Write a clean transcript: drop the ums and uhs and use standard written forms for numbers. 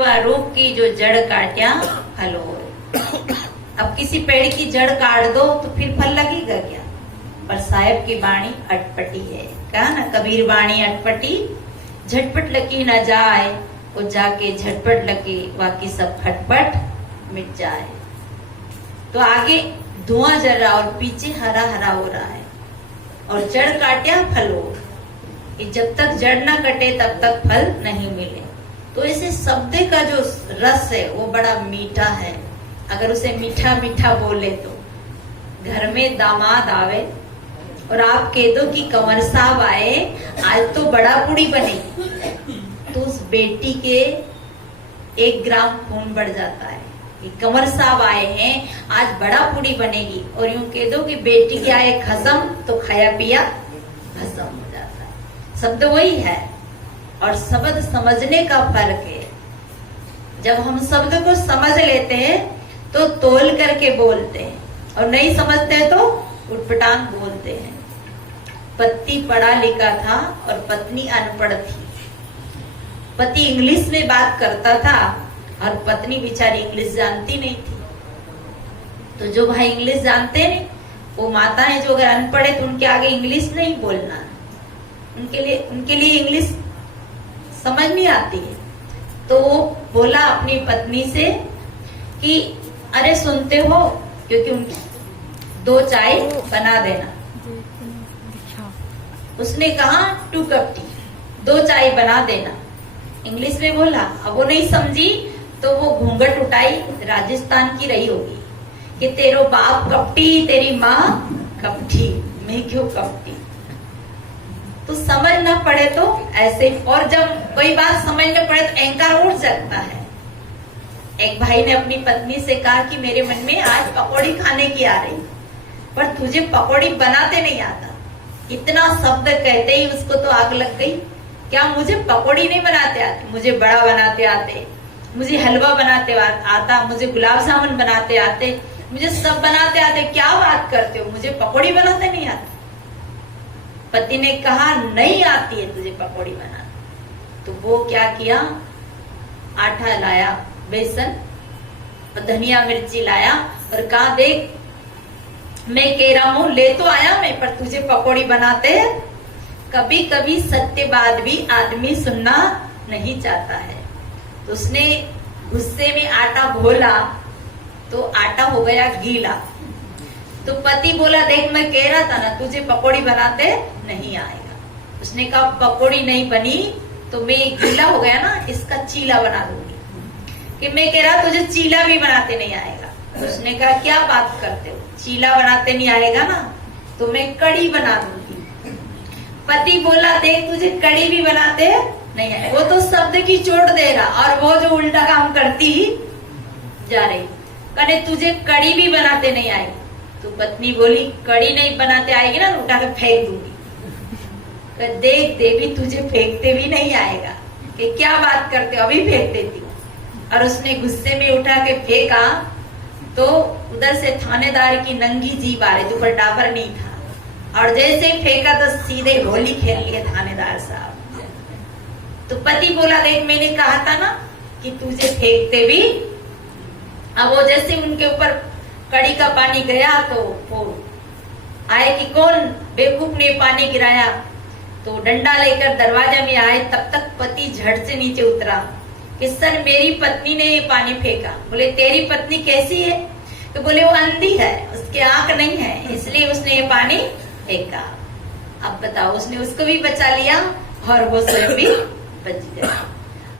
वह रूप की जो जड़ काट्या फल होए। अब किसी पेड़ की जड़ काट दो तो फिर फल लगेगा क्या? पर साहेब की वाणी अटपटी है। कहा ना कबीर वाणी अटपटी, झटपट लकी न जाए, वो जाके झटपट लगे बाकी सब फटपट मिट जाए। तो आगे धुआं जल रहा और पीछे हरा हरा हो रहा है और जड़ काट्या फल हो। जब तक जड़ न कटे तब तक फल नहीं मिले। तो ऐसे शब्द का जो रस है वो बड़ा मीठा है। अगर उसे मीठा मीठा बोले तो घर में दामाद आवे और आप कह दो कि कंवर साहब आए, आज तो बड़ा पूड़ी बनेगी, तो उस बेटी के 1 ग्राम खून बढ़ जाता है कि कंवर साहब आए हैं, आज बड़ा पूड़ी बनेगी। और यूं कह दो कि बेटी के आए खसम, तो खाया पिया खसम हो जाता है। शब्द वही है और शब्द समझने का फर्क है। जब हम शब्द को समझ लेते हैं तो तोल करके बोलते हैं और नहीं समझते तो उटपटांग बोलते हैं। पति पढ़ा लिखा था और पत्नी अनपढ़ थी। पति इंग्लिश में बात करता था और पत्नी बेचारी इंग्लिश जानती नहीं थी। तो जो भाई इंग्लिश जानते नहीं, वो माता है जो अगर अनपढ़ है तो उनके आगे इंग्लिश नहीं बोलना, उनके लिए इंग्लिश समझ नहीं आती है। तो वो बोला अपनी पत्नी से कि अरे सुनते हो, क्योंकि उनकी 2 चाय बना देना। उसने कहा 2 कप टी, 2 चाय बना देना, इंग्लिश में बोला। अब वो नहीं समझी तो वो घूंघट उठाई, राजस्थान की रही होगी, कि तेरो बाप कपटी, तेरी माँ कपटी, मैं क्यों कपटी। तो समझ न पड़े तो ऐसे। और जब कोई बात समझ न पड़े तो अहंकार उठ सकता है। एक भाई ने अपनी पत्नी से कहा कि मेरे मन में आज पकौड़ी खाने की आ रही, पर तुझे पकौड़ी बनाते नहीं आता। इतना शब्द कहते ही उसको तो आग लग गई। क्या मुझे पकौड़ी नहीं बनाते आते? मुझे बड़ा बनाते आते, मुझे हलवा बनाते आता, मुझे गुलाब जामुन बनाते आते, मुझे सब बनाते आते। क्या बात करते हो, मुझे पकौड़ी बनाते नहीं आते। पति ने कहा नहीं आती है तुझे पकौड़ी बनाना। तो वो क्या किया, आटा लाया, बेसन और धनिया मिर्ची लाया और कहा देख मैं कह रहा हूं ले तो आया मैं, पर तुझे पकौड़ी बनाते हैं। कभी कभी सत्यवाद भी आदमी सुनना नहीं चाहता है। तो उसने गुस्से में आटा घोला तो आटा हो गया गीला। तो पति बोला देख मैं कह रहा था ना तुझे पकौड़ी बनाते नहीं आएगा। उसने कहा पकौड़ी नहीं बनी तो मैं गीला हो गया ना, इसका चीला बना दूंगी। कि मैं कह रहा तुझे चीला भी बनाते नहीं आएगा। उसने कहा क्या बात करते हो, चीला बनाते नहीं आएगा ना तो मैं कड़ी बना दूंगी। पति बोला देख तुझे कड़ी भी बनाते नहीं आएगा। वो तो शब्द की चोट दे रहा और वो जो उल्टा काम करती ही जा रही। कहने तुझे कड़ी भी बनाते नहीं आएगी। तो पत्नी बोली कड़ी नहीं बनाते आएगी ना उठा के फेंक दूंगी। देख देवी तुझे फेंकते भी नहीं आएगा, कि क्या बात करते हो, अभी फेंक देती। और उसने गुस्से में उठा के फेंका तो उधर से थानेदार की नंगी जीभ आ रही थी, ऊपर टावर नहीं था। और जैसे ही फेंका तो सीधे होली खेल लिए थानेदार साहब। तो पति बोला देख मैंने कहा था ना कि तुझे फेंकते भी। अब वो जैसे उनके ऊपर कड़ी का पानी गया तो वो आए कि कौन बेवकूफ ने पानी गिराया। तो डंडा लेकर दरवाजा में आए, तब तक पति झट से नीचे उतरा कि सर मेरी पत्नी ने ये पानी फेंका। बोले तेरी पत्नी कैसी है? तो बोले वो अंधी है, उसके आंख नहीं है, इसलिए उसने ये पानी फेंका। अब बताओ उसने उसको भी बचा लिया और वो स्वयं भी बच गया।